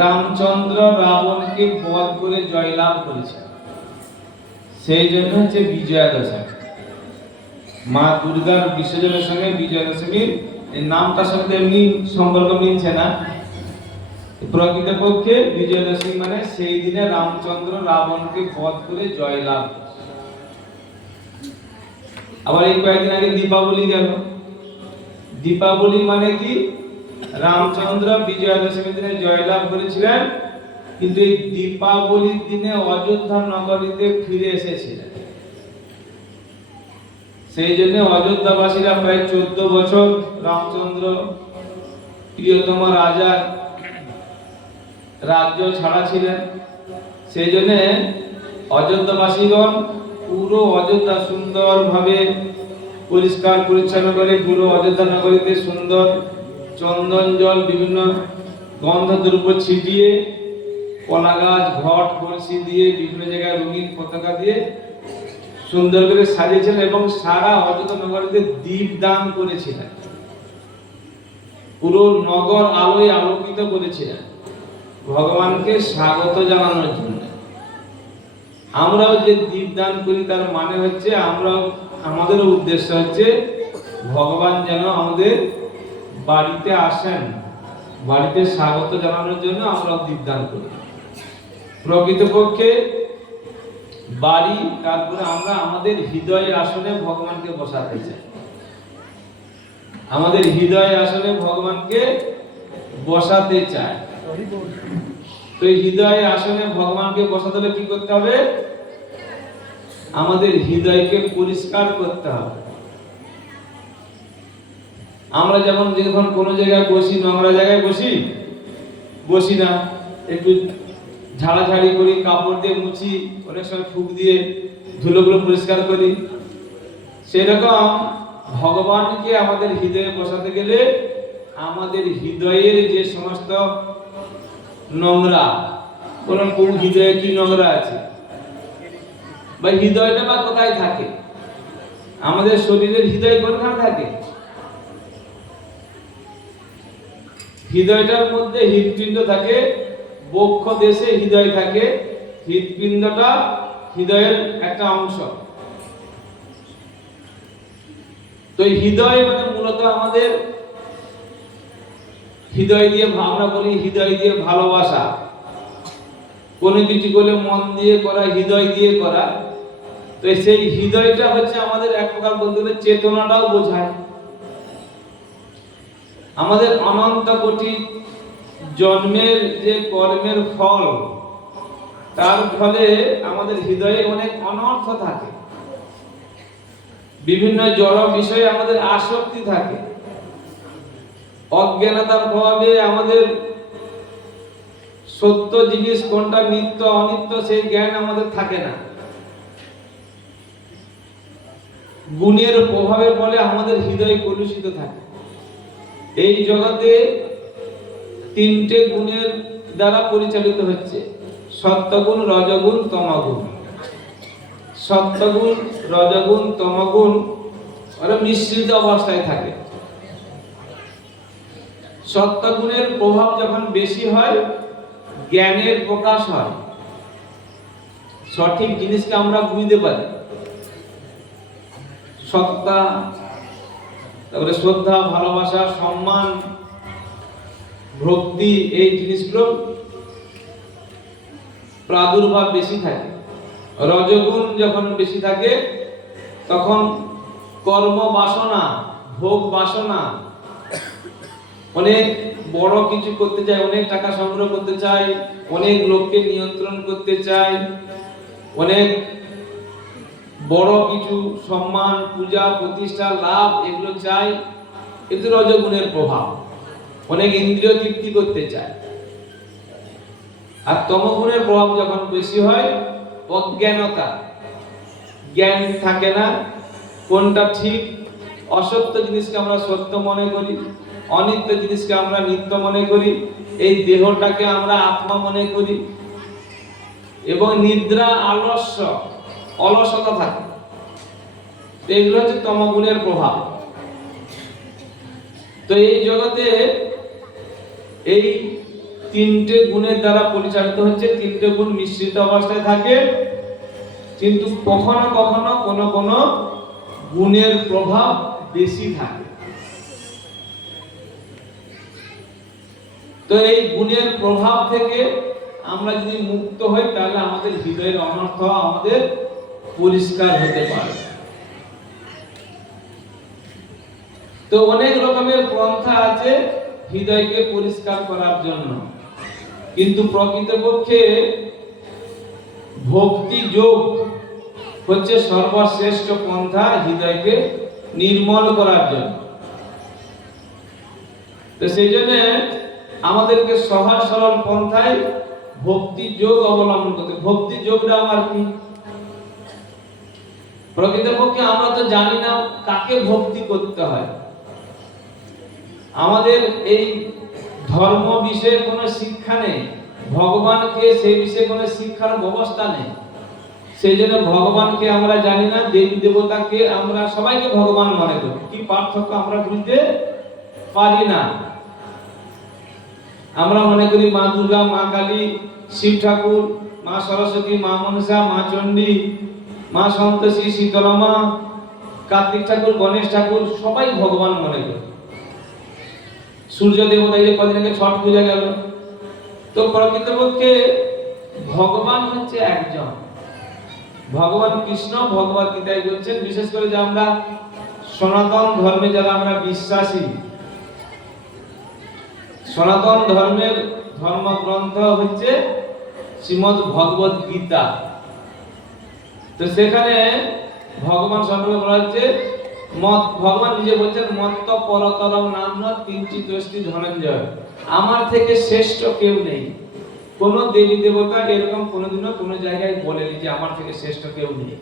রামচন্দ্র রাবণকে বধ করে জয়লাভ করেছে, সেই জন্য হচ্ছে বিজয়া দশমী। মা দুর্গার বিসর্জনের সঙ্গে বিজয়া দশমীর নামটার সঙ্গে এমনি সম্পর্ক মিলছে না। প্রকৃতপক্ষে বিজয়া দশমী মানে সেই দিনে রামচন্দ্র রাবণকে বধ করে জয়লাভ। আবার এই কয়েকদিন আগে দীপাবলি গেল। দীপাবলি মানে কি? রামচন্দ্র বিজয়া দশমীর দিনে জয়লাভ করেছিলেন, কিন্তু এই দীপাবলির দিনে অযোধ্যা নগরীতে ফিরে এসেছিলেন। সেই জন্য অযোধ্যাবাসীরা প্রায় 14 বছর রামচন্দ্র প্রিয়তম রাজার রাজ্য ছাড়া ছিলেন। সেই জন্য অযোধ্যাবাসীগণ পুরো অযোধ্যা সুন্দরভাবে পরিষ্কার পরিচ্ছন্ন করে পুরো অযোধ্যা নগরীতে সুন্দর চন্দন জল বিভিন্ন গন্ধ দ্রব্য ছিটিয়ে কলা গাছ ঘট কলসি দিয়ে বিভিন্ন জায়গায় রঙিন পতাকা দিয়ে সুন্দর করে সাজিয়েছিলেন এবং সারা অযোধ্যা নগরীতে দীপদান করেছিলেন। পুরো নগর আলোয় আলোকিত করেছিলেন ভগবানকে স্বাগত জানানোর জন্য। আমরাও যে দীপদান করি তার মানে হচ্ছে আমাদের উদ্দেশ্য হচ্ছে ভগবান যেন আমাদের বাড়িতে আসেন, বাড়িতে স্বাগত জানানোর জন্য আমরা দীপদান করি। প্রকৃতপক্ষে বাড়ি, তারপরে আমরা আমাদের হৃদয়ের আসনে ভগবানকে বসাতে চাই। আমাদের হৃদয়ের আসনে ভগবানকে বসাতে চাই। তো এই হৃদয়ের আসনে ভগবানকে বসাতে হলে কি করতে হবে? আমাদের হৃদয়কে পরিষ্কার করতে হবে। আমরা যখন কোনো জায়গায় বসি, নোংরা জায়গায় বসি না, একটু ঝাড়াঝাড়ি করি, কাপড় দিয়ে মুছি, অনেক সময় ফুক দিয়ে ধুলোগুলো পরিষ্কার করি। সেরকম ভগবানকে আমাদের হৃদয়ে বসাতে গেলে আমাদের হৃদয়ের যে সমস্ত নোংরা, কোন হৃদয়ে কি নোংরা আছে বা হৃদয়টা বা কোথায় থাকে? আমাদের শরীরের হৃদয় কোনখানে থাকে? হৃদয়টার মধ্যে হৃৎপিণ্ড থাকে, বক্ষ দেশে হৃদয় থাকে। হৃৎপিণ্ডটা হৃদয়ের একটা অংশ। তো এই হৃদয় মানে মূলত আমাদের হৃদয় দিয়ে, আমরা বলি হৃদয় দিয়ে ভালোবাসা। কোনো কিছু করলে মন দিয়ে করা, হৃদয় দিয়ে করা। তো সেই হৃদয়টা হচ্ছে আমাদের এক প্রকার বলতে গেলে চেতনাটাও বোঝায়। আমাদের অনন্ত কোটি জন্মের যে কর্মের ফল, তার ফলে আমাদের হৃদয়ে অনেক অনর্থ থাকে, বিভিন্ন জড় বিষয়ে আমাদের আসক্তি থাকে। অজ্ঞানতার প্রভাবে আমাদের সত্য জিনিস কোনটা নিত্য অনিত্য সেই জ্ঞান আমাদের থাকে না। গুণের প্রভাবে বলে আমাদের হৃদয় কলুষিত থাকে। এই জগতে 3টে গুণের দ্বারা পরিচালিত হচ্ছে: সত্যগুণ, রজগুণ, তমগুণ। সত্যগুণ, রজগুণ, তমগুণ ওরা মিশ্রিত অবস্থায় থাকে। সত্যগুণের প্রভাব যখন বেশি হয়, জ্ঞানের প্রকাশ হয়, সঠিক জিনিসকে আমরা বুঝতে পারি। সত্তা, তারপরে শ্রদ্ধা, ভালোবাসা, সম্মান, ভক্তি, এই জিনিসগুলো প্রাদুর্ভাব বেশি থাকে। রজগুণ যখন বেশি থাকে তখন কর্ম বাসনা, ভোগ বাসনা, অনেক বড় কিছু করতে চায়, অনেক টাকা সংগ্রহ করতে চায়, অনেক লোককে নিয়ন্ত্রণ করতে চায়, অনেক বড় কিছু সম্মান, পূজা, প্রতিষ্ঠা, লাভ এগুলো চাই। কিন্তু রজগুণের প্রভাব, অনেক ইন্দ্রিয় তৃপ্তি করতে চায়। আর তমগুণের প্রভাব যখন বেশি হয়, অজ্ঞানতা, জ্ঞান থাকে না, কোনটা ঠিক, অসত্য জিনিসকে আমরা সত্য মনে করি, অনিত্য জিনিসকে আমরা নিত্য মনে করি, এই দেহটাকে আমরা আত্মা মনে করি, এবং নিদ্রা, আলস্য, অলসতা থাকে। এগুলো হচ্ছে তমগুণের প্রভাব। তো এই জগতে এই তিনটে গুণের দ্বারা পরিচালিত হচ্ছে, তিনটে গুণ মিশ্রিত অবস্থায় থাকে, কিন্তু কখনো কখনো কোনো কোনো গুণের প্রভাব বেশি থাকে। তো এই গুণের প্রভাব থেকে আমরা যদি মুক্ত হই তাহলে আমাদের হৃদয়ের অনর্থ আমাদের পরিষ্কার হতে পারে। তো অনেক রকমের পন্থা আছে হৃদয়কে পরিষ্কার করার জন্য, কিন্তু প্রকৃতপক্ষে ভক্তি যোগ হচ্ছে সর্বশ্রেষ্ঠ পন্থা হৃদয়কে নির্মল করার জন্য। তো সেই জন্য আমাদেরকে সহজ সরল পন্থায় ভক্তি যোগ অবলম্বন করতে। ভক্তি যোগটা আমার কি? প্রকৃতপক্ষে আমরা তো জানি না কাকে ভক্তি করতে হয়। আমাদের এই ধর্ম বিষয়ে কোনো শিক্ষা নেই, ভগবানকে সেই বিষয়ে কোনো শিক্ষার ব্যবস্থা নেই। সেই জন্য ভগবানকে আমরা জানি না, দেবী দেবতাকে আমরা সবাইকে ভগবান মনে করি, কি পার্থক্য আমরা বুঝতে পারি না। আমরা মনে করি মা দুর্গা, মা কালী, শিব ঠাকুর, মা সরস্বতী, মা মনসা, মা চণ্ডী, মা সন্তোষী, শীতলা মা, কার্তিক ঠাকুর, গণেশ ঠাকুর সবাই ভগবান মনে করি। সূর্য দেবতা, এই যে কদিন আগে ছট পূজা গেল। তো প্রকৃতপক্ষে ভগবান হচ্ছে একজন, ভগবান কৃষ্ণ। ভগবত গীতায় বলছেন, বিশেষ করে যে আমরা সনাতন ধর্মে যারা আমরা বিশ্বাসী, সনাতন ধর্মের ধর্মগ্রন্থ হচ্ছে শ্রীমদ্ ভগবত গীতা। তো সেখানে ভগবান সম্পর্কে বলা হচ্ছে, ভগবান নিজে বলছেন, মত্ত পরতরম নাম তিনটি দোষটি ধনঞ্জয়, আমার থেকে শ্রেষ্ঠ কেউ নেই। কোন দেবী দেবতা এরকম কোনোদিনও কোনো জায়গায় বলেনি যে আমার থেকে শ্রেষ্ঠ কেউ নেই,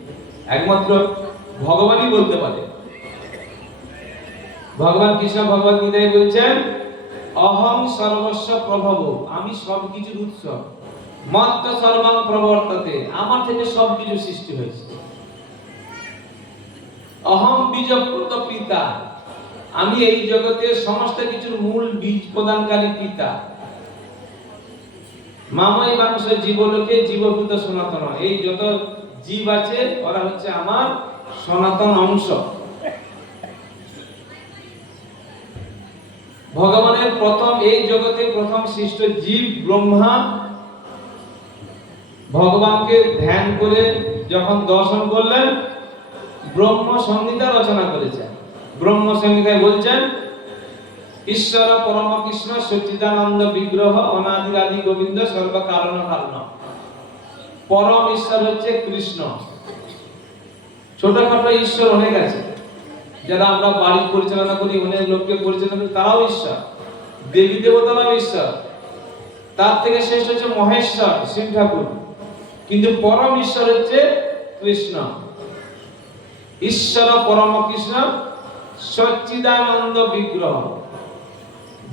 একমাত্র ভগবানই বলতে পারে। ভগবান কৃষ্ণ ভগবত গীতায় বলছেন, অহং সর্বস্ব প্রভব, আমি সবকিছুর উৎস, মত্ত সর্বং প্রবর্ততে, আমার থেকে সবকিছু সৃষ্টি হয়েছে। অহং বীজপ্রদ পিতা, আমি এই জগতের সমস্ত কিছুর মূল বীজ প্রদানকারী পিতা। মামই বাংশ জীবলোকে জীবভূত সনাতন, এই যত জীব আছে ওরা হচ্ছে আমার সনাতন অংশ। ভগবানের প্রথম এই জগতে প্রথম সৃষ্ট জীব ব্রহ্মা, ভগবানকে ধ্যান করে যখন দর্শন করলেন, ব্রহ্ম সংহিতা রচনা করেছেন। ব্রহ্ম সংহিতায় বলছেন, ঈশ্বর পরম কৃষ্ণ সচ্চিদানন্দ বিগ্রহ অনাদি আদি গোবিন্দ সর্ব কারণ কারণ। পরম ঈশ্বর হচ্ছে কৃষ্ণ। ছোটখাটো ঈশ্বর অনেক আছে, যারা আমরা বাড়ি পরিচালনা করি, অনেক লোককে পরিচালনা করি, তারাও ঈশ্বর। দেবী দেবতারাও ঈশ্বর। তার থেকে শ্রেষ্ঠ হচ্ছে মহেশ্বর, শিব ঠাকুর। কিন্তু পরম ঈশ্বর হচ্ছে কৃষ্ণ। ঈশ্বর পরম কৃষ্ণ সচ্চিদানন্দ বিগ্রহ,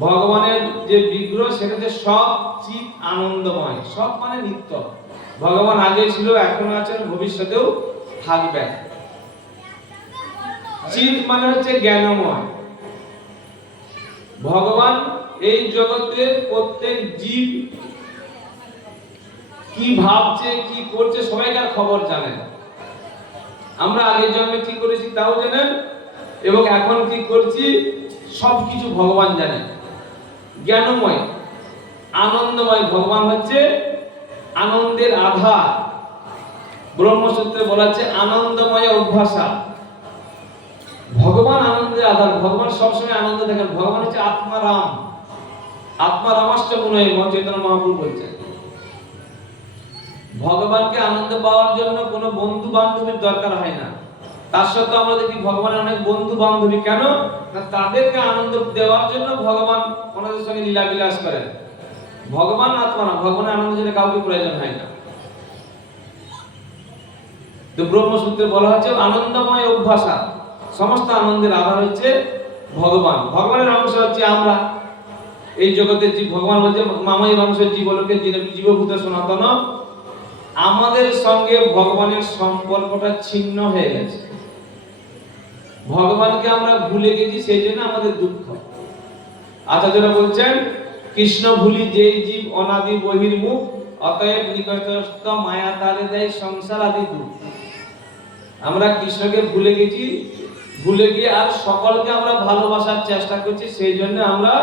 ভগবানের যে বিগ্রহ সেটাতে সব চিৎ আনন্দময়, সব মানে নিত্য। ভগবান আগে ছিল, এখনো আছেন, ভবিষ্যতেও থাকবেন। চিৎ মানে হচ্ছে জ্ঞানময়। ভগবান এই জগতের প্রত্যেক জীব কি ভাবছে, কি করছে, সবাইকার খবর জানেন। আমরা আগের জন্মে কি করেছি তাও জানেন, এবং এখন কি করছি সবকিছু ভগবান জানেন। জ্ঞানময়, আনন্দময়। ভগবান হচ্ছে আনন্দের আধার। ব্রহ্মসূত্রে বলা আছে আনন্দময় অভ্যাসা। ভগবান আনন্দের আধার, ভগবান সবসময় আনন্দ দেখেন। ভগবান হচ্ছে আত্মারাম, আত্মারামাশ্চ মুনয়, চৈতন্য মহাপ্রভু বলছেন। ভগবানকে আনন্দ পাওয়ার জন্য কোনো বন্ধু বান্ধবীর দরকার হয় না। তার সত্ত্বেও আমরা দেখি ভগবানের অনেক বন্ধু বান্ধবী। কেন না, তাদেরকে আনন্দ দেওয়ার জন্য ভগবান ওনাদের সঙ্গে লীলা বিলাস করেন। ভগবান আত্মা না, ভগবানের আনন্দ যেটা কাউকে প্রয়োজন হয় না। তো ব্রহ্মসূত্রে বলা হচ্ছে আনন্দময় অভ্যাসা, সমস্ত আনন্দের আধার হচ্ছে ভগবান। ভগবানের অংশ হচ্ছে আমরা এই জগতের জীব। ভগবান বলছে মামাই বংশ জীবলোকে জীবভূত সনাতন। আমাদের সঙ্গে ভগবানের সম্পর্কটা ছিন্ন হয়ে গেছে। ভগবানকে আমরা ভুলে গেছি, সেই জন্য আমাদের দুঃখ। আচার্যরা বলছেন কৃষ্ণ ভুলি যেই জীব অনাদি বহির্মুখ, অতএব নিকটস্থ মায়া তারে দেয় সংসার আদি দুঃখ। আমরা কৃষ্ণকে ভুলে গেছি, ভুলে গিয়ে আর সকলকে আমরা ভালোবাসার চেষ্টা করছি, সেই জন্য আমরা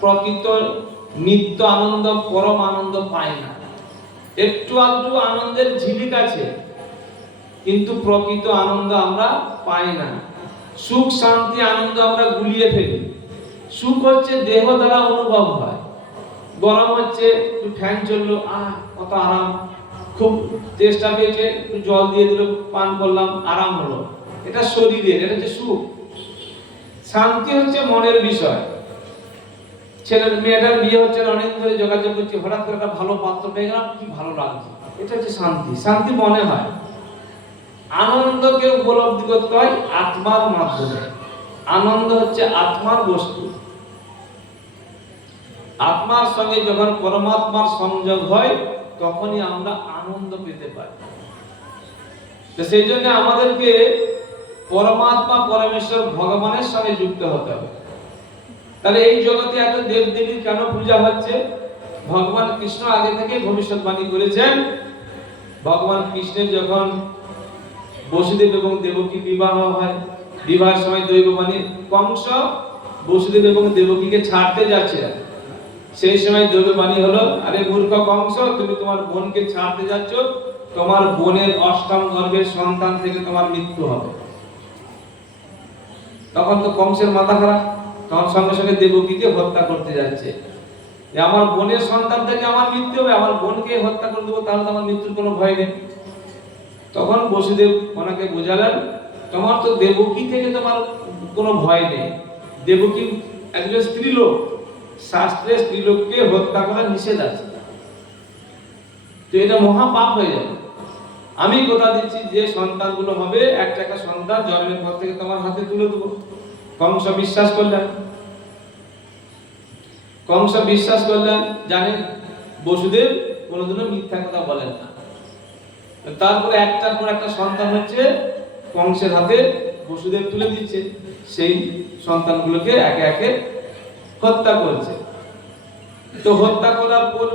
প্রকৃত নিত্য আনন্দ, পরম আনন্দ পাই না। একটু আধটু আনন্দের ঝিলিক আছে, কিন্তু প্রকৃত আনন্দ আমরা পাই না। সুখ শান্তি আনন্দ আমরা গুলিয়ে ফেলি। সুখ হচ্ছে দেহ দ্বারা অনুভব হয়। গরম হচ্ছে, একটু ফ্যান চললো, কত আরাম। খুব চেষ্টা পেয়েছে, একটু জল দিয়ে দিল, পান করলাম, আরাম হলো। এটা শরীরের, এটা হচ্ছে সুখ। শান্তি হচ্ছে মনের বিষয়। ছেলের মেয়েটার বিয়ে হচ্ছে, অনেক ধরে যোগাযোগ করছে, হঠাৎ করে একটা ভালো পাত্র পেয়ে গেলাম, কি ভালো লাগছে, এটা হচ্ছে শান্তি। শান্তি মনে হয়। আনন্দকে উপলব্ধি করতে হয় আত্মার মাধ্যমে। আনন্দ হচ্ছে আত্মার বস্তু। আত্মার সঙ্গে যখন পরমাত্মার সংযোগ হয়, তখনই আমরা আনন্দ পেতে পারি। তো সেই জন্য আমাদেরকে পরমাত্মা, পরমেশ্বর, ভগবানের সঙ্গে যুক্ত হতে হবে। তাহলে এই জগতে এত দেব দেবীর কেন পূজা হচ্ছে? ভগবান কৃষ্ণ আগে থেকে ভবিষ্যৎবাণী করেছেন। ভগবান কৃষ্ণের যখন বসুদেব এবং দেবকী বিবাহ হয়, বিবাহের সময় দৈববাণী, কংস বসুদেব এবং দেবকীকে ছাড়তে যাচ্ছে। সেই সময় দৈববাণী হলো, আরে মূর্খ কংস, তুমি তোমার বোনকে ছাড়তে যাচ্ছ, তোমার বোনের অষ্টম গর্ভের সন্তান থেকে তোমার মৃত্যু হবে। তখন তো কংসের মাথা খারাপ, তখন সঙ্গে সঙ্গে দেবকীকে হত্যা করতে যাচ্ছে। আমার বোনের সন্তান থেকে আমার মৃত্যু হবে, আমার বোনকে হত্যা করে দেবো, তাহলে তো আমার মৃত্যুর কোনো ভয় নেই। তখন বসুদেব ওনাকে বোঝালেন, তোমার তো দেবকী থেকে তোমার কোনো ভয় নেই। দেবকী একজন স্ত্রীলোক, শাস্ত্রে স্ত্রীলোককে হত্যা করা নিষেধ আছে, তো এটা মহাপাপ হয়ে যাবে। আমি কথা দিচ্ছি, যে সন্তানগুলো হবে, একটা একটা সন্তান জন্মের পর থেকে তোমার হাতে তুলে দেবো। কংস বিশ্বাস করলেন। কংস বিশ্বাস করলেন, জানেন বসুদেব কোনোদিনও মিথ্যা কথা বলেন না। তারপরে একটার পর একটা সন্তান হচ্ছে, কংসের হাতে বসুদেব তুলে দিচ্ছে। সেই সন্তানগুলোকে একে একে হত্যা করছে। তো হত্যা করার পর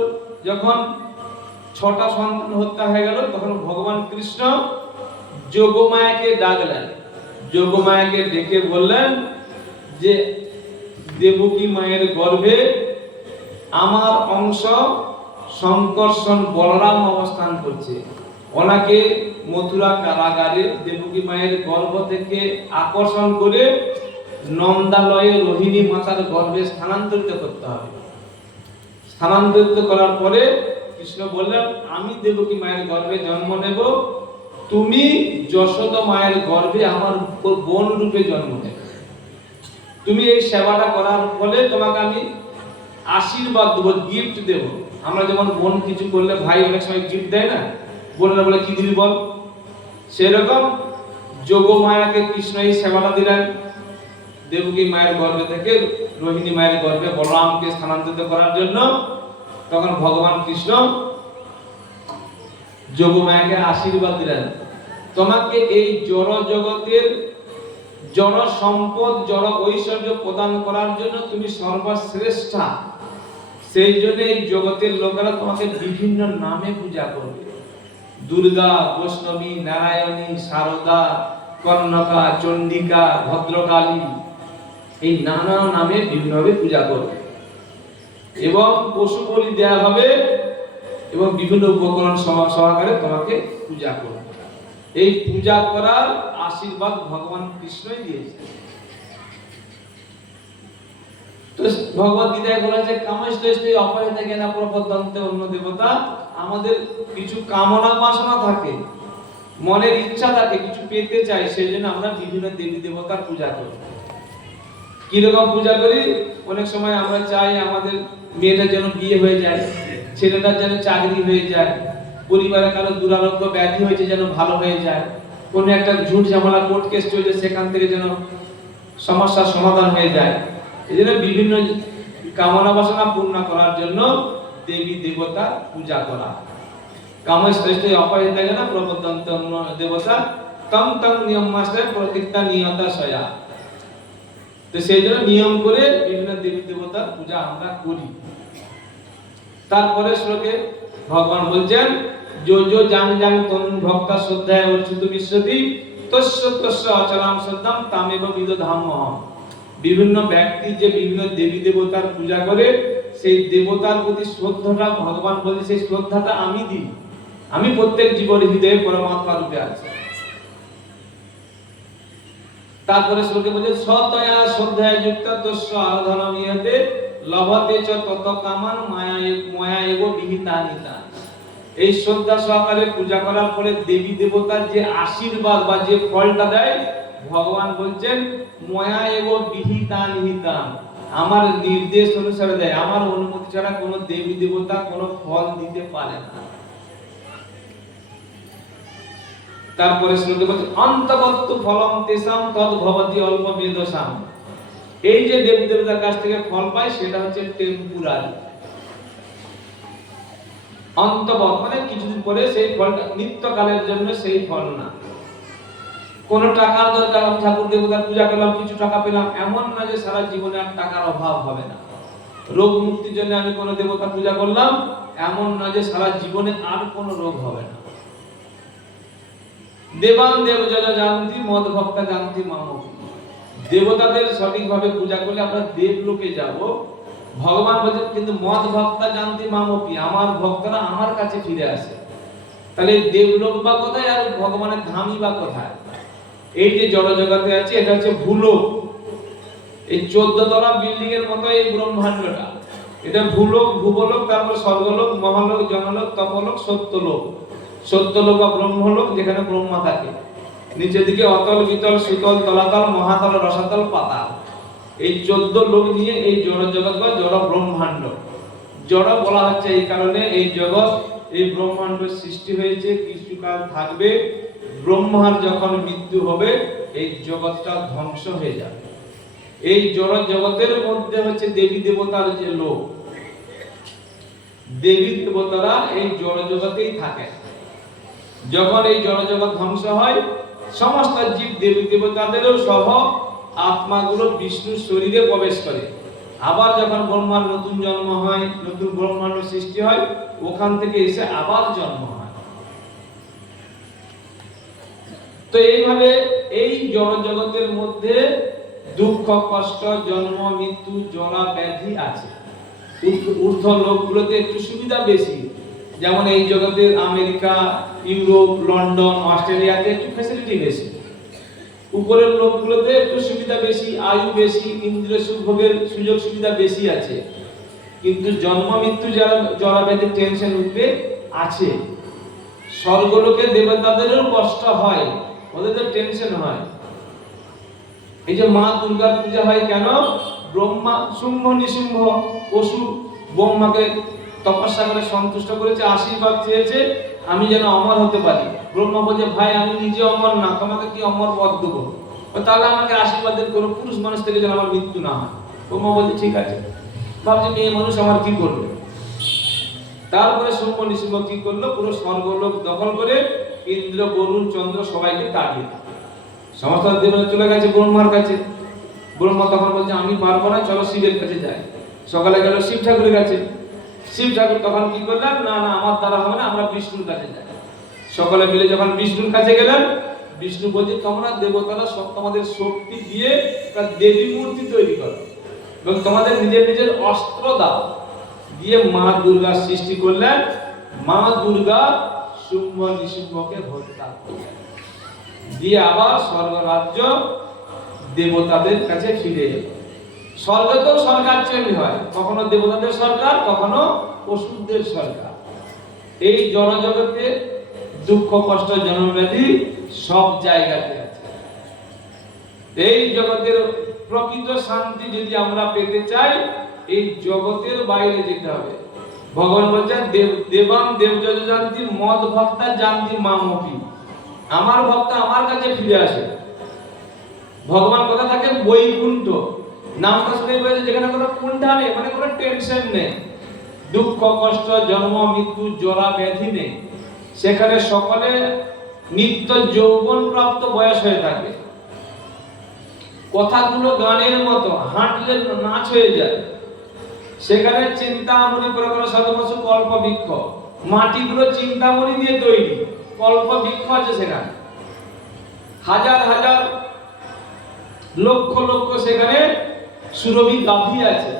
যখন 6টা সন্তান হত্যা হয়ে গেল, তখন ভগবান কৃষ্ণ যোগমায়াকে ডাকলেন। যোগমায়াকে ডেকে বললেন যে, দেবকী মায়ের গর্ভে আমার অংশ শঙ্কর্ষণ বলরাম অবস্থান করছে। ওনাকে মথুরা কারাগারে দেবকী মায়ের গর্ভ থেকে আকর্ষণ করে নন্দালয়ে রোহিণী মাতার গর্ভে স্থানান্তরিত করতে হবে। স্থানান্তরিত করার পরে কৃষ্ণ বললেন, আমি দেবকী মায়ের গর্ভে জন্ম নেব, তুমি যশোদা মায়ের গর্ভে আমার বোন রূপে জন্ম নেবে। তুমি এই সেবাটা করার ফলে তোমাকে আমি আশীর্বাদ দেব, গিফট দেব। আমরা যেমন বোন কিছু করলে ভাই অনেক সময় গিফট দেয় না, বোনেরা বলে কি দিবি বল, সেরকম যোগমায়াকে কৃষ্ণ এই সেবাটা দিলেন। দেবকী মায়ের গর্ভে থেকে রোহিণী মায়ের গর্ভে বলরামকে স্থানান্তরিত করার জন্য তখন ভগবান কৃষ্ণ যোগমায়াকে আশীর্বাদ দিলেন, তোমাকে এই জড় জগতের জড় সম্পদ, জড় ঐশ্বর্য প্রদান করার জন্য তুমি সর্বশ্রেষ্ঠা। সেই জন্য এই জগতের লোকেরা তোমাকে বিভিন্ন নামে পূজা করবে। দুর্গা, বৈষ্ণবী, নারায়ণী, শারদা, কনকা, চণ্ডিকা, ভদ্রকালী, এই নানা নামে বিভিন্নভাবে পূজা করবে এবং পশু বলি দেওয়া হবে এবং বিভিন্ন উপকরণ সহকারে তোমাকে পূজা করবে। এই পূজা করার আশীর্বাদ ভগবান কৃষ্ণই দিয়েছে। তো ভগবত গীতায় বলেছে, কামস্তৈ অপহৃত জ্ঞান প্রপদ্যন্তে অন্য দেবতা। আমাদের কিছু কামনা বাসনা থাকে, মনের ইচ্ছা থাকে, কিছু পেতে চাই, সেই জন্য আমরা বিভিন্ন দেবী দেবতার পূজা করি। কিরকম পূজা করি? অনেক সময় আমরা চাই আমাদের মেয়েটার যেন বিয়ে হয়ে যায়, ছেলেটার যেন চাকরি হয়ে যায়, পরিবারে কারো দুরারোগ্য ব্যাধি হয়েছে যেন ভালো হয়ে যায়, কোনো একটা ঝুট ঝামেলা কোর্ট কেস চলছে সেখান থেকে যেন সমস্যার সমাধান হয়ে যায়। এই জন্য বিভিন্ন কামনা বাসনা পূর্ণ করার জন্য দেবী দেবতা পূজা করা। কামশ্রেষ্ঠ অপহৃত জ্ঞান প্রপদ্যন্তে অন্য দেবতা তম তম নিয়ম মাস্টার প্রকৃতা নিয়তা সয়া। তো সেই জন্য নিয়ম করে বিভিন্ন দেবী দেবতার পূজা আমরা করি। তারপরে শ্লোকে ভগবান বলছেন যো যো জাং জাং তন ভক্তা শ্রদ্ধায় অর্চিত বিশ্বতি তস্য তস্য অচলাম শ্রদ্ধাম তামেব বিদধাম্যহম। বিভিন্ন ব্যক্তি যে বিভিন্ন দেবী দেবতার পূজা করে সেই দেবতার প্রতি শ্রদ্ধাটা ভগবান বলে সেই শ্রদ্ধাটা আমি দিই। আমি প্রত্যেক জীবের হৃদয়ে পরমাত্মা রূপে আছি। তারপরে শ্লোকে বলছে সতয়া শ্রদ্ধায় যুক্ত তস্য আরাধনম ইহতে লভতে চ তত কামান মায়া এব বিহিতানিতা। এই শ্রদ্ধা সহকারে পূজা করার ফলে দেবী দেবতার যে আশীর্বাদ বা যে ফলটা দেয় ভগবান বলছেন ময়া এব বিহিতানিহিতান, আমার নির্দেশ অনুসারে দেয়, আমার অনুমতি ছাড়া কোনো দেবী দেবতা কোনো ফল দিতে পারে না। তারপরে শ্লোকে বলছে অন্তবত্তু ফলম তেসাম তদ ভবতি অল্প বেদসাম। এই যে দেবী দেবতার কাছ থেকে ফল পায় সেটা হচ্ছে টেম্পোরারি। অন্তবৎ মানে কিছুদিন পরে সেই ফলটা, নিত্যকালের জন্য সেই ফল না। কোন টাকার দরকার, ঠাকুর দেবতার পূজা করলাম কিছু টাকা পেলাম, এমন না যে সারা জীবনে আর টাকার অভাব হবে না। রোগ মুক্তির জন্য আমি কোন দেবতা পূজা করলাম, এমন না যে সারা জীবনে আর কোনো রোগ হবে না। দেবান দেবজনা জানতি মদ ভক্তা জানতি মামকি। দেবতাদের সঠিকভাবে পূজা করলে আমরা দেবলোকে যাব। ভগবান বলেন কিন্তু মদ ভক্তা জানতি মামকি, আমার ভক্তরা আমার কাছে ফিরে আসে। তাহলে দেবলোক বা কোথায় আর ভগবানের ধামই বা কোথায়? এই যে জড় জগতে আছে এটা হচ্ছে ভূলোক। এই 14 তলা বিল্ডিং এর মতো এই ব্রহ্মাণ্ডটা, এটা ভূলোক, ভূবলোক, তারপর স্বর্গলোক, মহালোক, জনলোক, তপলোক, সত্যলোক। সত্যলোক বা ব্রহ্মলোক যেখানে ব্রহ্মা থাকে। নিচের দিকে অতল, বিতল, সুতল, তলাতল, মহাতল, রসাতল, পাতাল। এই 14 লোক নিয়ে এই জড় জগৎ বা জড় ব্রহ্মাণ্ড। জড় বলা হচ্ছে এই কারণে এই জগৎ, এই ব্রহ্মাণ্ড সৃষ্টি হয়েছে, কিছুকাল থাকবে। ব্রহ্মার যখন মৃত্যু হবে এই জগৎটা ধ্বংস হয়ে যাবে। এই জড় জগতের মধ্যে হচ্ছে দেবী দেবতার যে লোক, দেবী দেবতারা এই জড় জগতেই থাকে। যখন এই জড় জগৎ ধ্বংস হয় সমস্ত জীব দেবী দেবতাদেরও সহ আত্মাগুলো বিষ্ণুর শরীরে প্রবেশ করে। আবার যখন ব্রহ্মার নতুন জন্ম হয়, নতুন ব্রহ্মাণ্ড সৃষ্টি হয়, ওখান থেকে এসে আবার জন্ম হয়। তো এইভাবে এই জড় জগতের মধ্যে দুঃখ, কষ্ট, জন্ম, মৃত্যু, জরা, ব্যাধি আছে। ঊর্ধ্ব লোকগুলোতে একটু সুবিধা বেশি, যেমন এই জগতের আমেরিকা, ইউরোপ, লন্ডন, অস্ট্রেলিয়াতে একটু ফ্যাসিলিটি বেশি। উপরের লোকগুলোতে একটু সুবিধা বেশি, আয়ু বেশি, ইন্দ্রিয় সুখভোগের সুযোগ সুবিধা বেশি আছে। কিন্তু জন্ম মৃত্যু যারা জরা ব্যাধি টেনশন উঠবে আছে। স্বর্গলোকে দেবতাদেরও কষ্ট হয়, ওদের তো টেনশন হয়। এই যে মা দুর্গার পূজা হয় কেন? ব্রহ্মা শুম্ভ নিশুম্ভ অসুর ব্রহ্মাকে তপস্যা করে সন্তুষ্ট করেছে, আশীর্বাদ চেয়েছে আমি যেন অমর হতে পারি। ব্রহ্মা বলছে ভাই আমি নিজে অমর না, তোমাকে কি অমর পদ দেবো? তাহলে আমাকে আশীর্বাদ দেন, কোনো পুরুষ মানুষ থেকে যেন আমার মৃত্যু না হয়। ব্রহ্মা বলছে ঠিক আছে। ভাবছে মেয়ে মানুষ আমার কি করবে? তারপরে শুম্ভ নিশুম্ভ কি করলো? পুরো স্বর্গলোক দখল করে ইন্দ্র, বরুণ, চন্দ্র সবাইকে তাড়িয়ে সমস্ত দেবতা চলে গেছে ব্রহ্মার কাছে। ব্রহ্মা তখন বলছে আমি পারবো না, চলো শিবের কাছে যাই। সকালে গেল শিব ঠাকুরের কাছে। শিব ঠাকুর তখন কি করলেন? না না আমার দ্বারা হবে না, আমরা বিষ্ণুর কাছে যাই। সকলে মিলে যখন বিষ্ণুর কাছে গেলেন, বিষ্ণু বলছে তোমরা দেবতারা সব তোমাদের শক্তি দিয়ে একটা দেবী মূর্তি তৈরি করো এবং তোমাদের নিজের নিজের অস্ত্র দাও। দিয়ে মা দুর্গা সৃষ্টি করলেন। মা দুর্গা শুম্ভ নিশুম্ভকে হত্যা করলেন, দিয়ে আবার স্বর্গ রাজ্য দেবতাদের কাছে ফিরে এলো। স্বর্গতেও সরকার চেঞ্জ হয়, কখনো দেবতাদের সরকার, কখনো অসুরদের সরকার। এই জনজগতে দুঃখ, কষ্ট, জন্মব্যাধি সব জায়গাতে আছে। এই জগতের প্রকৃত শান্তি যদি আমরা পেতে চাই, এই জগতের বাইরে যেতে হবে। ভগবান বলছেন দেবান দেবজজ জানতি মদ ভক্তা জানতি মামকি। আমার ভক্ত আমার কাছে ফিরে আসে। ভগবান কথা থাকে বৈকুণ্ঠ, নামটা শুনে বলছে যেখানে কোনো কুণ্ঠা নেই, মানে কোনো টেনশন নেই, দুঃখ, কষ্ট, জন্ম, মৃত্যু, জরা, ব্যাধি নেই। সেখানে সকলে নিত্য যৌবন প্রাপ্ত বয়স হয়ে থাকে। কথাগুলো গানের মতো, হাঁটলে নাচ হয়ে যায়। সেখানে চিন্তামণি প্রকার সদমসু কল্প বৃক্ষ, মাটিগুলো চিন্তামণি দিয়ে তৈরি, কল্প বৃক্ষ আছে সেখানে, হাজার হাজার লক্ষ লক্ষ সেখানে সুরভি গাভী আছে।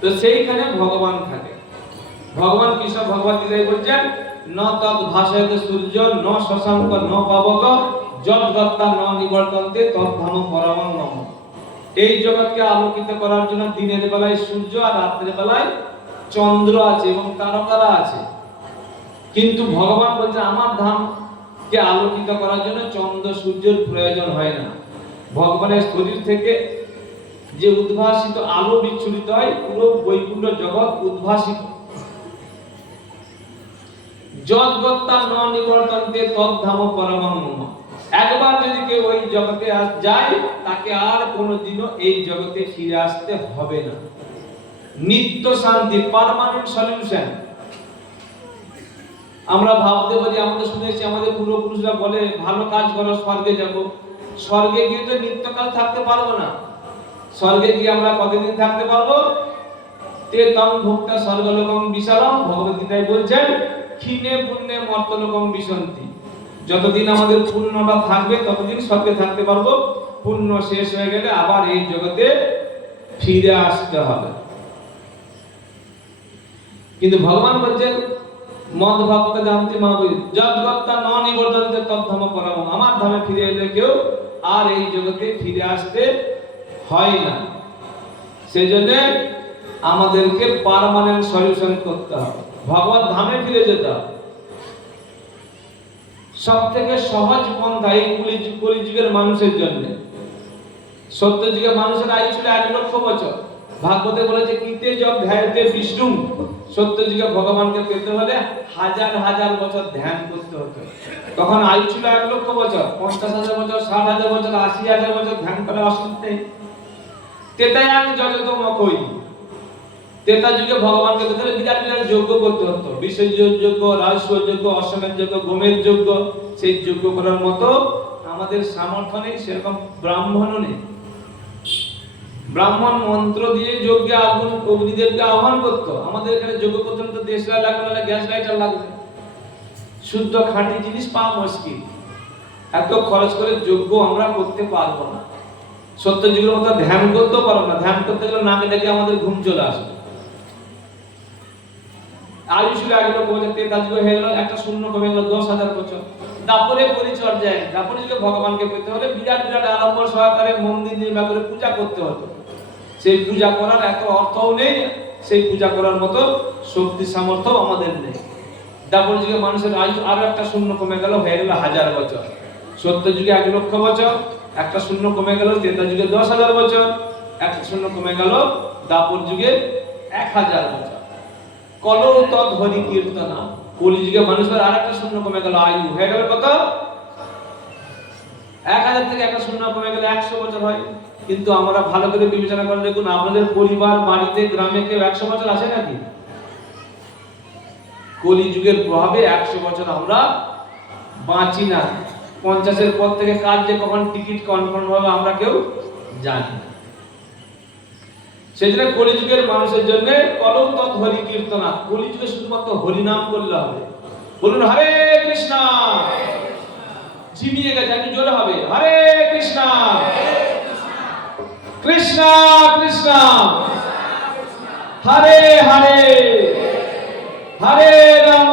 তো সেইখানে ভগবান থাকে। ভগবান কৃষ্ণ ভগবত গীতায় বলছেন, ন তদ ভাসয়তে সূর্য ন শশাঙ্ক ন পাবক যদ্গত্তা ন নিবর্তন্তে তদ্ধাম পরমং মম। এই জগৎকে আলোকিত করার জন্য দিনের বেলায় সূর্য আর রাত্রের বেলায় চন্দ্র আছে এবং তারকারা আছে, কিন্তু ভগবান বলছে আমার ধামকে আলোকিত করার জন্য চন্দ্র সূর্যের প্রয়োজন হয় না। ভগবানের শরীর থেকে যে উদ্ভাসিত আলো বিচ্ছুরিত হয়, পুরো বৈকুণ্ঠ জগৎ উদ্ভাসিত। যদ্গত্তা ন নিবর্তন্তে তদ্ধাম পরমং মম। একবার যদি কেউ ওই জগতে যায়, তাকে আর কোনোদিনও এই জগতে ফিরে আসতে হবে না। নিত্য শান্তি, পার্মানেন্ট সলিউশন। আমরা ভাবতে পারি, আমাদের শুনেছি আমাদের পূর্বপুরুষরা বলে ভালো কাজ করো স্বর্গে যাব। স্বর্গে গিয়ে তো নিত্যকাল থাকতে পারবো না। স্বর্গে গিয়ে আমরা কতদিন থাকতে পারবো? তে তং ভোক্তা স্বর্গলোকং বিশালং। ভগবত গীতায় বলছেন, ক্ষীণে পুণ্যে মর্তলোকং বিশন্তি। যতদিন আমাদের পুণ্যটা থাকবে ততদিন স্বর্গে থাকতে পারবো। পুণ্য শেষ হয়ে গেলে আবার এই জগতে ফিরে আসতে হবে। কিন্তু ভগবান বলছেন, মদ ভক্ত জানতি মাবি যদ্গত্তা ন নিবর্তন্তে তদ্ধাম পরমং। আমার ধামে ফিরে এলে কেউ আর এই জগতে ফিরে আসতে হয় না। সেজন্য আমাদেরকে পার্মানেন্ট সলিউশন করতে হবে, ভগবত ধামে ফিরে যেতে হবে। সব থেকে সহজ পন্থা এই কলিযুগের মানুষের জন্য। সত্য যুগের মানুষের আয়ু ছিল 1 লক্ষ বছর। ভাগবতে বলেছে, কীতে জব ধ্যায়তে বিষ্ণু। সত্য যুগে ভগবানকে পেতে হলে হাজার হাজার বছর ধ্যান করতে হতো। তখন আয়ু ছিল 1 লক্ষ বছর, 50,000 বছর, 60,000 বছর, 80,000 বছর ধ্যান করা অসম্ভব। তেতায়াং যজতমকই। তেতা যুগে ভগবানকে পেতে হলে বিরাট বিরাট যজ্ঞ করতে হতো। বিশ্বযজ্ঞ, রাজস্ব যজ্ঞ, অশ্বমেধ যজ্ঞ, গোমের যজ্ঞ। সেই যজ্ঞ করার মতো আমাদের সামর্থ্য নেই, সেরকম ব্রাহ্মণও নেই। ব্রাহ্মণ মন্ত্র দিয়ে যজ্ঞে আগুন অগ্নিদেবকে আহ্বান করতো। আমাদের এখানে যজ্ঞ করতে হলে তো দেশলাই লাগবে, না গ্যাস লাইটার লাগবে। শুদ্ধ খাঁটি জিনিস পাওয়া মুশকিল। এত খরচ করে যজ্ঞ আমরা করতে পারবো না। সত্য যুগের মতো ধ্যান করতেও পারবো না। ধ্যান করতে গেলে নাকে ডেকে আমাদের ঘুম চলে আসবে। আয়ু ছিল 1 লক্ষ বছর, তেতা যুগ হয়ে গেল, একটা শূন্য কমে গেল 10,000 বছর। দাপরে পরিচর্যায়, দাপরে যুগে ভগবানকে পেতে হলে বিরাট বিরাট আড়ম্বর সহকারে মন্দির নির্মাণ করে পূজা করতে হতো। সেই পূজা করার এত অর্থও নেই, সেই পূজা করার মতো শক্তি সামর্থ্য আমাদের নেই। দাপর যুগে মানুষের আয়ু আরো একটা শূন্য কমে গেল, হয়ে গেল 1000 বছর। সত্য যুগে 1 লক্ষ বছর, একটা শূন্য কমে গেল, তেতা যুগে 10,000 বছর, একটা শূন্য কমে গেল, দাপর যুগে 1000 বছর। কলো তৎ হরি কীর্তনা। কলি যুগে মানুষের আর একটা শূন্য কমে গেল, আয়ু হয়ে গেল কত? 1000 থেকে একটা শূন্য কমে গেলে 100 বছর হয়। কিন্তু আমরা ভালো করে বিবেচনা করে দেখুন, আপনাদের পরিবার, বাড়িতে, গ্রামে কেউ 100 বছর আছে নাকি? কলি যুগের প্রভাবে 100 বছর আমরা বাঁচি না। 50-এর পর থেকে কার যে কখন টিকিট কনফার্ম হবে আমরা কেউ জানি না। সেজন্য কলিযুগের মানুষের জন্য কলৌ তৎ হরি কীর্তনা। কলিযুগে শুধুমাত্র হরি নাম করলে হবে। বলুন হরে কৃষ্ণ। ঝিমিয়ে গেছে, একটু জোরে হবে, হরে কৃষ্ণ কৃষ্ণ কৃষ্ণ হরে হরে হরে রাম